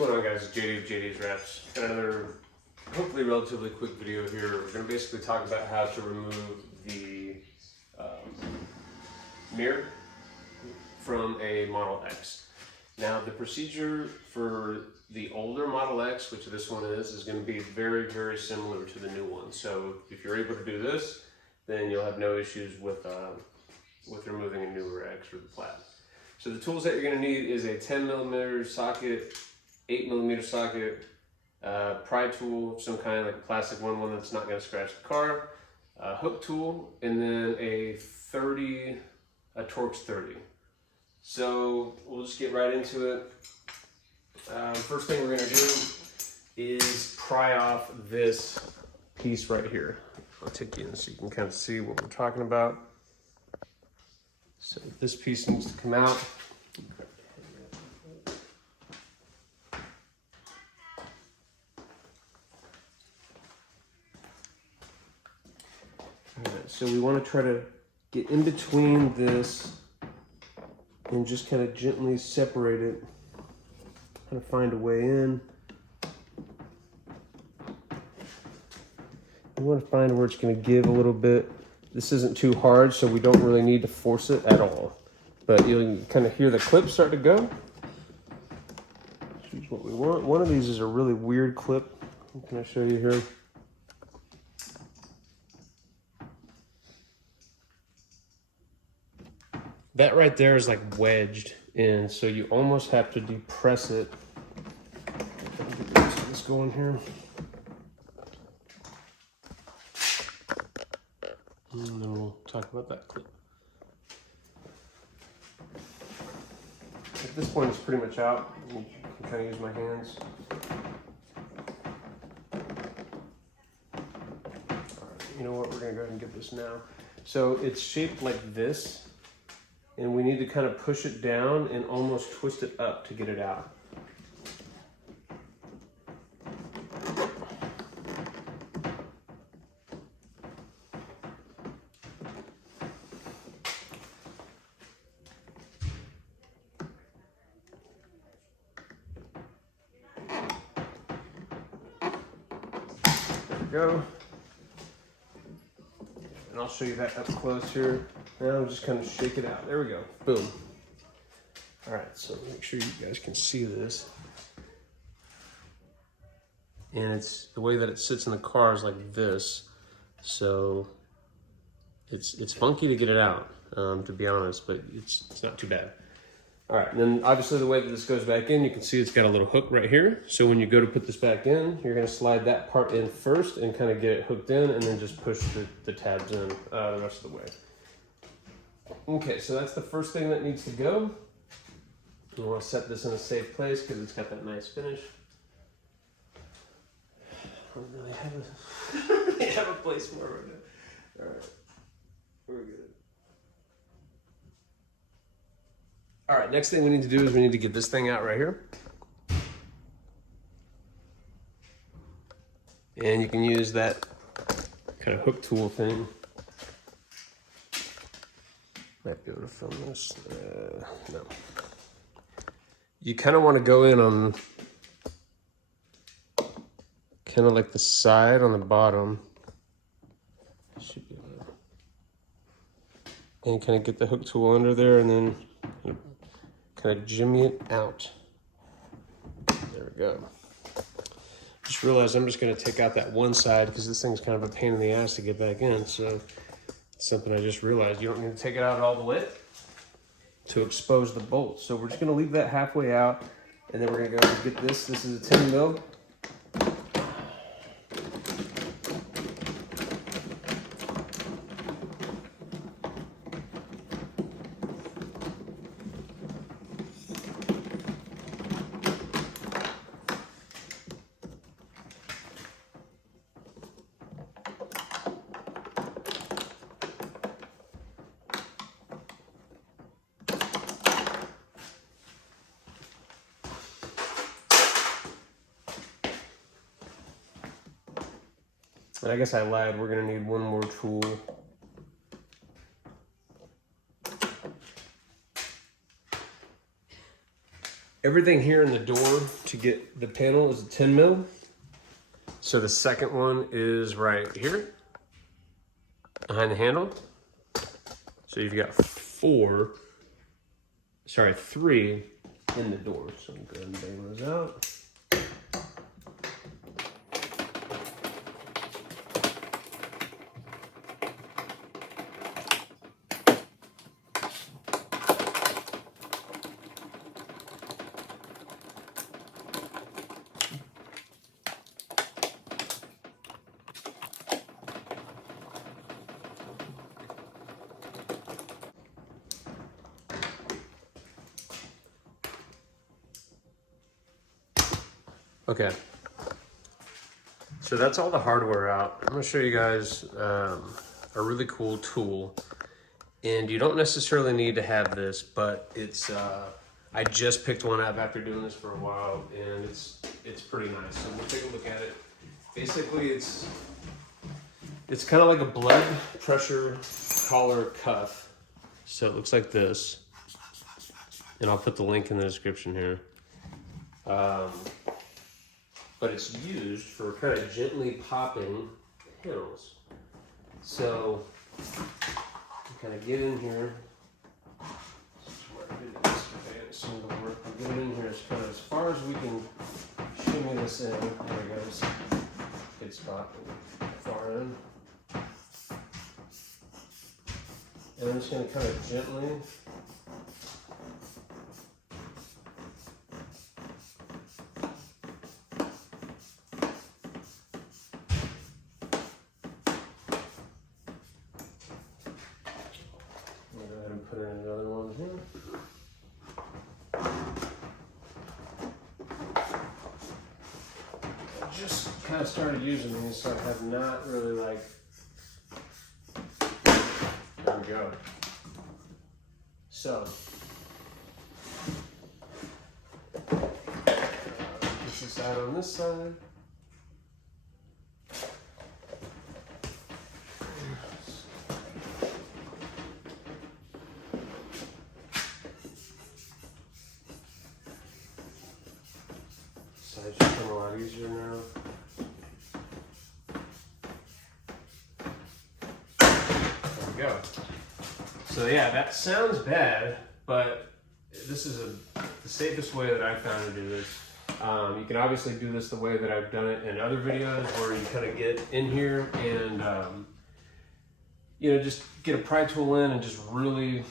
going on, guys? It's JD of JD's Wraps. Got another, hopefully relatively quick video here. We're going to basically talk about how to remove the mirror from a Model X. Now, the procedure for the older Model X, which this one is going to be very, very similar to the new one. So if you're able to do this, then you'll have no issues with removing a newer X or the flat. So the tools that you're going to need is a 10mm socket, 8mm socket, pry tool of some kind, like a plastic one that's not going to scratch the car, a hook tool, and then a Torx 30. So we'll just get right into it. First thing we're going to do is pry off this piece right here. I'll take you in so you can kind of see what we're talking about. So this piece needs to come out. Alright, so we want to try to get in between this and just kind of gently separate it. Kind of find a way in. You want to find where it's going to give a little bit. This isn't too hard, so we don't really need to force it at all. But you'll kind of hear the clip start to go. Choose what we want. One of these is a really weird clip. What can I show you here? That right there is like wedged in, so you almost have to depress it. Get this going here. And then we'll talk about that clip. At this point, it's pretty much out. I can kind of use my hands. All right, you know what? We're going to go ahead and get this now. So it's shaped like this, and we need to kind of push it down and almost twist it up to get it out. Go. And I'll show you that up close here. Now just kind of shake it out. There we go. Boom. All right, so make sure you guys can see this. And it's the way that it sits in the car is like this. So it's funky to get it out, to be honest, but it's not too bad. All right, and then obviously the way that this goes back in, you can see it's got a little hook right here. So when you go to put this back in, you're gonna slide that part in first and kind of get it hooked in, and then just push the tabs in the rest of the way. Okay, so that's the first thing that needs to go. You wanna set this in a safe place because it's got that nice finish. I don't really have a place for it right now. All right, we're good. All right, next thing we need to do is we need to get this thing out right here. And you can use that kind of hook tool thing. Might be able to film this. No. You kind of want to go in on kind of like the side on the bottom. Should be able to, and kind of get the hook tool under there, and then kind of jimmy it out. There we go. Just realized I'm just going to take out that one side because this thing's kind of a pain in the ass to get back in. So it's something I just realized. You don't need to take it out all the way to expose the bolt. So we're just going to leave that halfway out, and then we're going to go and get this. This is a 10 mil. And I guess I lied, we're gonna need one more tool. Everything here in the door to get the panel is a 10 mil. So the second one is right here behind the handle. So you've got 3 in the door. So I'm going to bang those out. Okay, so that's all the hardware out. I'm gonna show you guys a really cool tool, and you don't necessarily need to have this, but it's I just picked one up after doing this for a while, and it's pretty nice. So we'll take a look at it. Basically, it's kind of like a blood pressure collar cuff. So it looks like this, and I'll put the link in the description here. But it's used for kind of gently popping panels. So you kind of get in here. Get it in here as kind of as far as we can shimmy this in. There we go. Just good spot far in. And I'm just going to kind of gently. Put in another one here. I just kind of started using these, so I have not really like. There we go. So this is out on this side. It's become a lot easier now. There we go. So yeah, that sounds bad, but this is the safest way that I found to do this. You can obviously do this the way that I've done it in other videos, where you kind of get in here and you know, just get a pry tool in and just really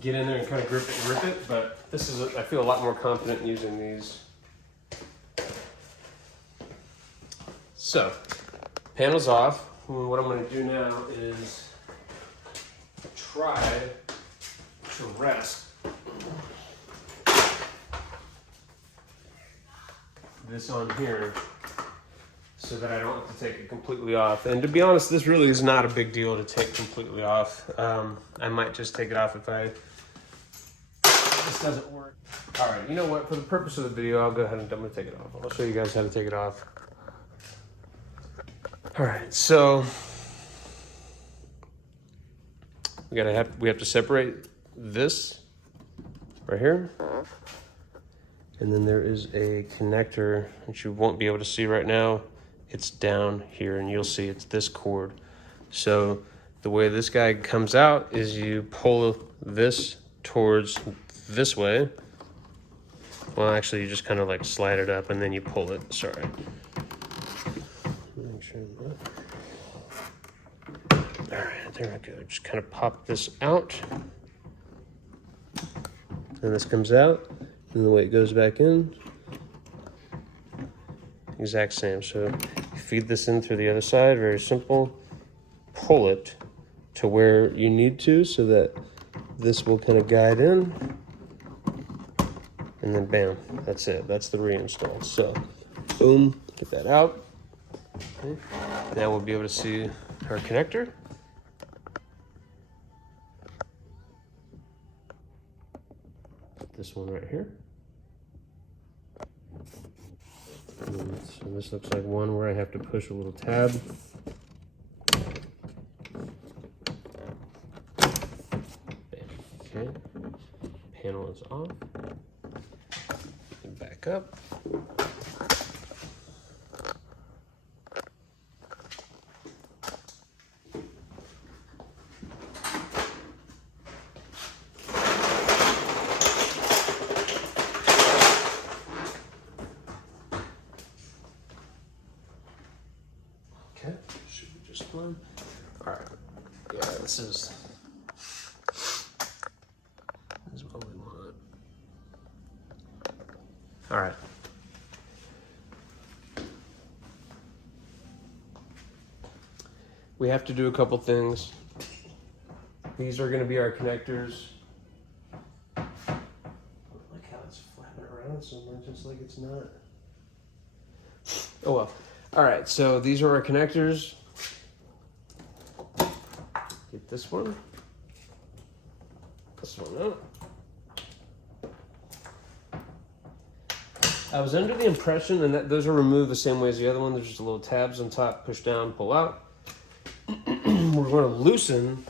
get in there and kind of grip it and rip it. But this is I feel a lot more confident in using these. So, panel's off. What I'm going to do now is try to rest this on here so that I don't have to take it completely off. And to be honest, this really is not a big deal to take completely off. I might just take it off if this doesn't work. All right, you know what? For the purpose of the video, I'll go ahead and I'm going to take it off. I'll show you guys how to take it off. All right, so we have to separate this right here, and then there is a connector that you won't be able to see right now. It's down here, and you'll see it's this cord. So the way this guy comes out is you pull this towards this way. Well, actually, you just kind of like slide it up, and then you pull it. Sorry. Make sure that. All right, there we go. Just kind of pop this out, and this comes out, and the way it goes back in, exact same. So you feed this in through the other side, very simple. Pull it to where you need to, so that this will kind of guide in, and then bam, that's it. That's the reinstall. So boom, get that out. Okay. Now we'll be able to see our connector. This one right here. And so this looks like one where I have to push a little tab. Okay. Panel is off. back up. Okay, should be just fine. All right, yeah, this is what we want. All right. We have to do a couple things. These are going to be our connectors. Look how it's flapping around somewhere, just like it's not. Oh well. All right, so these are our connectors. Get this one out. I was under the impression, and that those are removed the same way as the other one. There's just a little tabs on top, push down, pull out. We're going to loosen,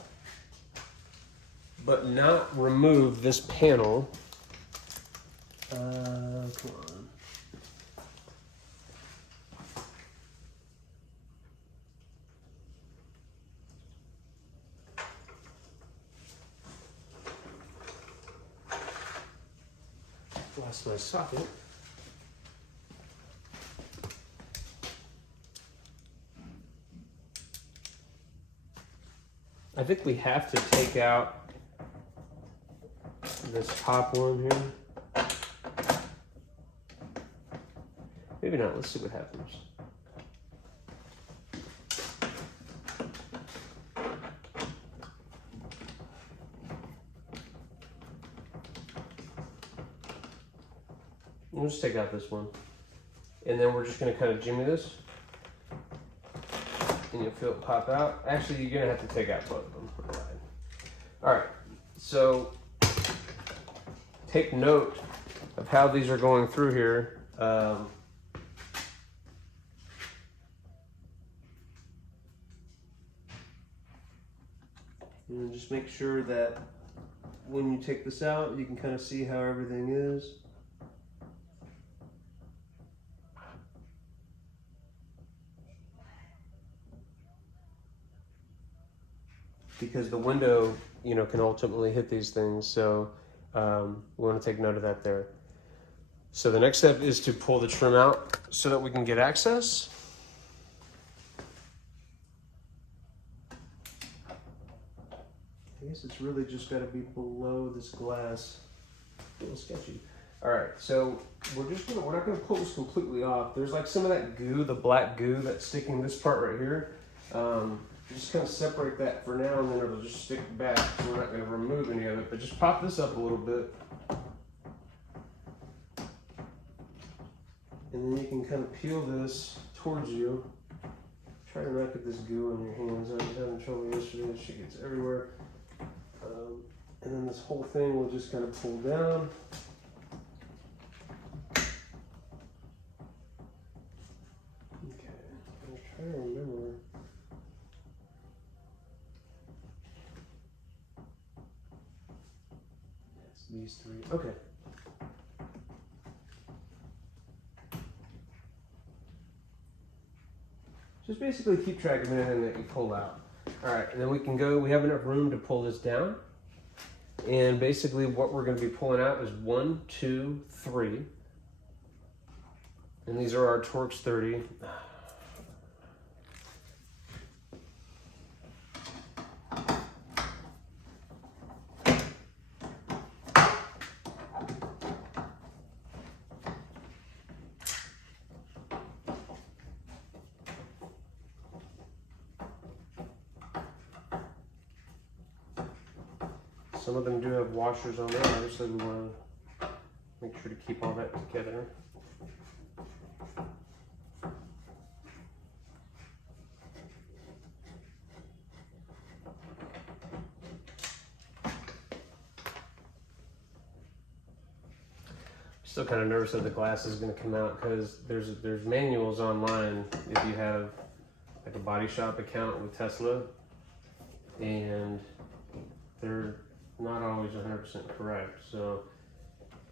but not remove this panel. Come on. Lost my socket. I think we have to take out this top one here. Maybe not. Let's see what happens. We'll just take out this one. And then we're just going to kind of jimmy this. And you'll feel it pop out. Actually, you're going to have to take out both of them. All right. So take note of how these are going through here. And just make sure that when you take this out, you can kind of see how everything is. Because the window, you know, can ultimately hit these things, so we want to take note of that there. So the next step is to pull the trim out so that we can get access. I guess it's really just got to be below this glass. A little sketchy. All right, so we're not gonna pull this completely off. There's like some of that goo, the black goo that's sticking this part right here. Just kind of separate that for now, and then it'll just stick back. So we're not going to remove any of it, but just pop this up a little bit. And then you can kind of peel this towards you. Try to not get this goo on your hands. I was having trouble yesterday. This shit gets everywhere. And then this whole thing will just kind of pull down. Okay, I'm trying to remember. These three. Okay. Just basically keep track of anything that you pull out. All right, and then we can go, we have enough room to pull this down. And basically what we're going to be pulling out is 1, 2, 3. And these are our Torx 30. Some of them do have washers on there. Obviously, we want to make sure to keep all that together. Still kind of nervous that the glass is going to come out because there's manuals online if you have like a body shop account with Tesla, and they're not always 100% correct, so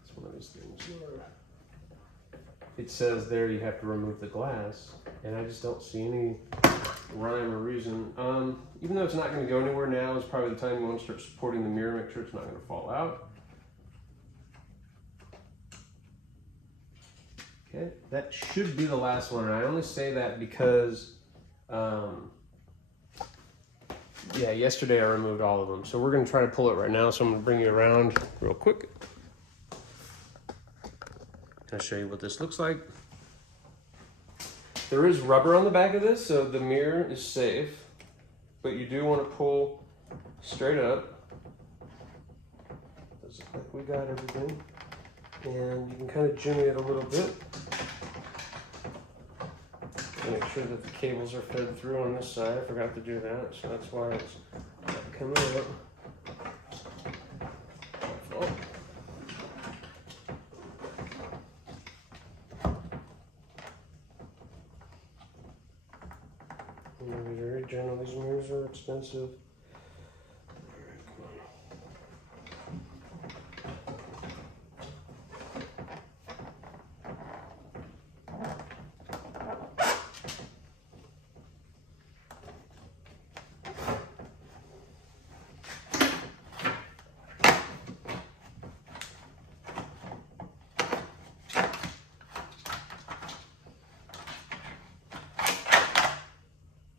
it's one of these things where it says there you have to remove the glass, and I just don't see any rhyme or reason. Even though it's not going to go anywhere now, is probably the time you want to start supporting the mirror, make sure it's not going to fall out. Okay, that should be the last one, and I only say that because, yeah, yesterday I removed all of them. So we're going to try to pull it right now, so I'm going to bring you around real quick. I'll show you what this looks like. There is rubber on the back of this, so the mirror is safe, but you do want to pull straight up. Looks like we got everything. And you can kind of jimmy it a little bit. Make sure that the cables are fed through on this side. I forgot to do that, so that's why it's not coming up. I'm gonna be very gentle. These mirrors are expensive.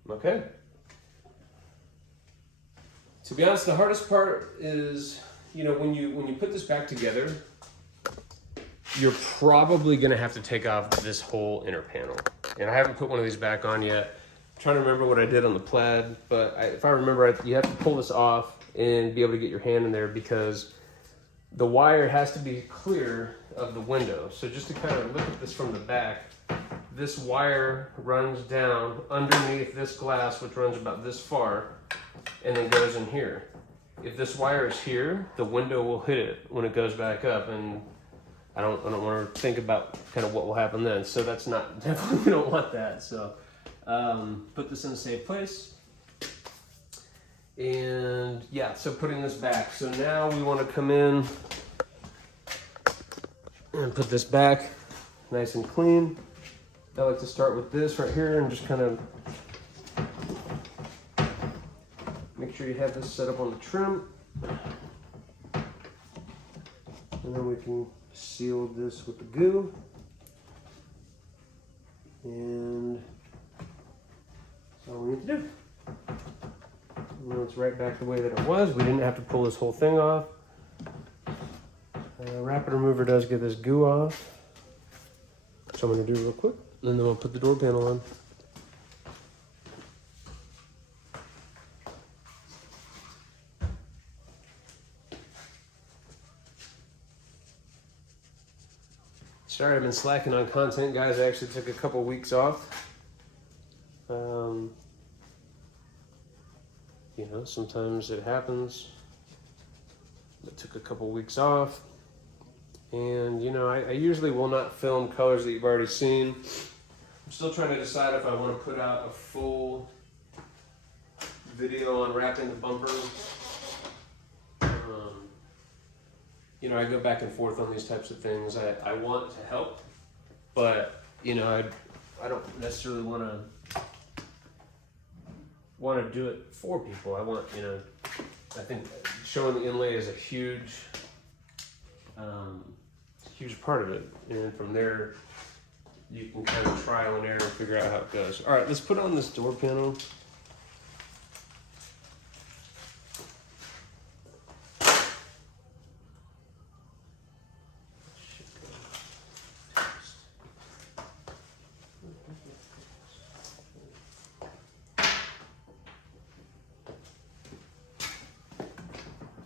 Okay. To be honest, the hardest part is, you know, when you put this back together, you're probably going to have to take off this whole inner panel. And I haven't put one of these back on yet. I'm trying to remember what I did on the plaid, but if I remember, you have to pull this off and be able to get your hand in there because the wire has to be clear of the window. So just to kind of look at this from the back, this wire runs down underneath this glass, which runs about this far, and then goes in here. If this wire is here, the window will hit it when it goes back up, and I don't want to think about kind of what will happen then. So that's not, definitely we don't want that. So put this in a safe place. And yeah, so putting this back. So now we want to come in and put this back nice and clean. I like to start with this right here and just kind of make sure you have this set up on the trim. And then we can seal this with the goo. And that's all we need to do. Now it's right back the way that it was. We didn't have to pull this whole thing off. Rapid remover does get this goo off. So I'm going to do real quick. And then we'll put the door panel on. Sorry, I've been slacking on content, guys. I actually took a couple weeks off. You know, sometimes it happens. I took a couple weeks off. And, you know, I usually will not film colors that you've already seen. I'm still trying to decide if I want to put out a full video on wrapping the bumper. You know, I go back and forth on these types of things. I want to help, but, you know, I don't necessarily want to do it for people. I want, you know, I think showing the inlay is a huge part of it. And from there, you can kind of trial and error and figure out how it goes. All right, let's put on this door panel.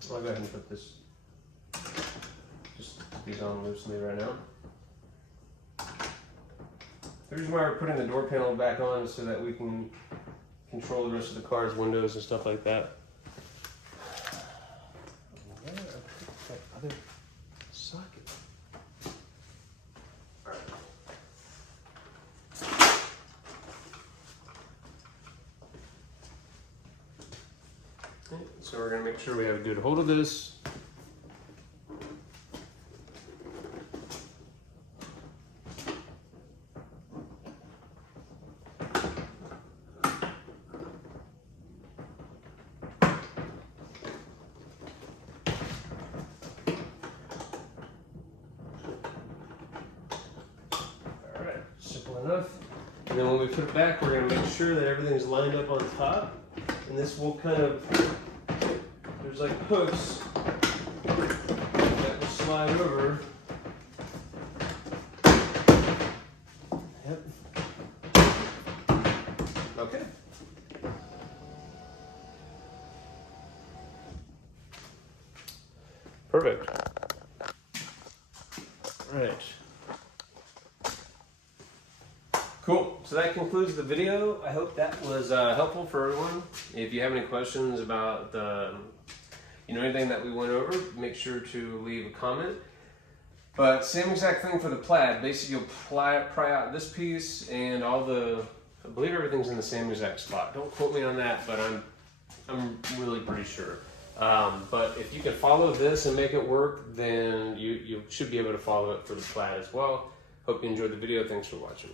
I'll go ahead and put this, just these on loosely right now. The reason why we're putting the door panel back on is so that we can control the rest of the car's windows and stuff like that. Where did I put that other socket? All right. Okay, so we're going to make sure we have a good hold of this. well enough. And then when we put it back, we're going to make sure that everything's lined up on top. And this will kind of, there's like hooks that will slide over. Yep. Okay. Perfect. All right. Cool. So that concludes the video. I hope that was helpful for everyone. If you have any questions about the, anything that we went over, make sure to leave a comment. But same exact thing for the plaid. Basically, you'll pry out this piece and all the, I believe everything's in the same exact spot. Don't quote me on that, but I'm really pretty sure. But if you can follow this and make it work, then you should be able to follow it for the plaid as well. Hope you enjoyed the video. Thanks for watching.